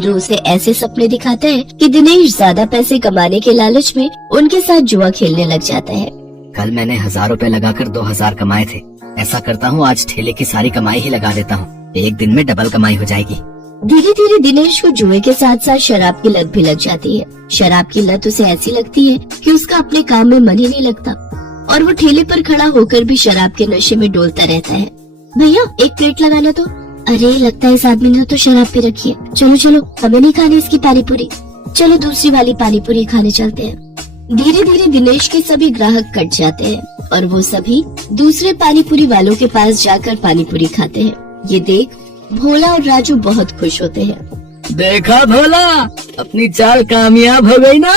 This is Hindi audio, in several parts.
हीरो उसे ऐसे सपने दिखाता है कि दिनेश ज्यादा पैसे कमाने के लालच में उनके साथ जुआ खेलने लग जाता है। कल मैंने 1000 रुपए लगाकर 2000 कमाए थे। ऐसा करता हूँ, आज ठेले की सारी कमाई ही लगा देता हूँ, एक दिन में डबल कमाई हो जाएगी। धीरे धीरे दिनेश को जुए के साथ साथ शराब की लत भी लग जाती है। शराब की लत उसे ऐसी लगती है कि उसका अपने काम में मन ही नहीं लगता और वो ठेले पर खड़ा होकर भी शराब के नशे में डोलता रहता है। भैया एक प्लेट लगाना तो। अरे लगता है इस आदमी ने तो शराब पी रखी है। चलो चलो, हमें नहीं खानी इसकी पानी पूरी, चलो दूसरी वाली पानी पूरी खाने चलते हैं। धीरे धीरे दिनेश के सभी ग्राहक कट जाते हैं और वो सभी दूसरे पानी पूरी वालों के पास जाकर पानी पूरी खाते हैं। ये देख भोला और राजू बहुत खुश होते हैं। देखा भोला, अपनी चाल कामयाब हो गई ना।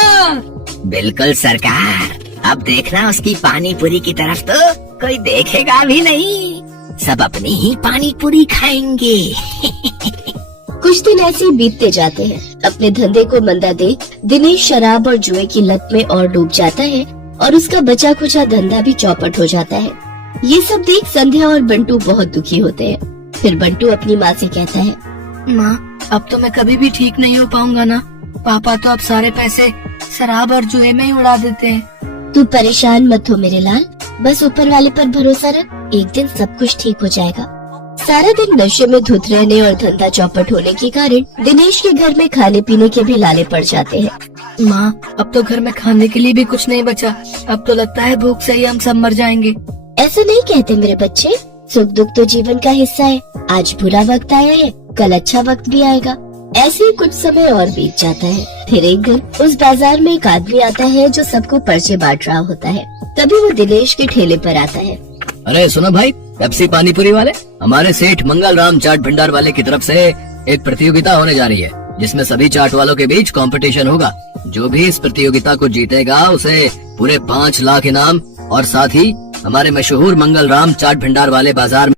बिल्कुल सरकार, अब देखना उसकी पानी पूरी की तरफ तो कोई देखेगा भी नहीं, सब अपनी ही पानी पूरी खाएंगे। कुछ दिन ऐसे ही बीतते जाते हैं। अपने धंधे को मंदा देख दिनेश शराब और जुए की लत में और डूब जाता है और उसका बचा खुचा धंधा भी चौपट हो जाता है। ये सब देख संध्या और बंटू बहुत दुखी होते हैं। फिर बंटू अपनी माँ से कहता है, माँ अब तो मैं कभी भी ठीक नहीं हो पाऊंगा ना। पापा तो अब सारे पैसे शराब और जुए में ही उड़ा देते हैं। तू परेशान मत हो मेरे लाल, बस ऊपर वाले पर भरोसा रख, एक दिन सब कुछ ठीक हो जाएगा। सारा दिन नशे में धुत रहने और धंधा चौपट होने के कारण दिनेश के घर में खाने पीने के भी लाले पड़ जाते हैं। माँ अब तो घर में खाने के लिए भी कुछ नहीं बचा, अब तो लगता है भूख से ही हम सब मर जाएंगे। ऐसा नहीं कहते मेरे बच्चे, सुख दुख तो जीवन का हिस्सा है। आज बुरा वक्त आया है, कल अच्छा वक्त भी आएगा। ऐसे ही कुछ समय और बीत जाता है। फिर एक दिन उस बाजार में एक आदमी आता है जो सबको पर्चे बांट रहा होता है। तभी वो दिनेश के ठेले पर आता है। अरे सुनो भाई, पेप्सी पानी पूरी वाले, हमारे सेठ मंगल राम चाट भंडार वाले की तरफ से एक प्रतियोगिता होने जा रही है, जिसमें सभी चाट वालों के बीच कंपटीशन होगा। जो भी इस प्रतियोगिता को जीतेगा उसे पूरे 5 लाख इनाम और साथ ही हमारे मशहूर मंगल राम चाट भंडार वाले बाजार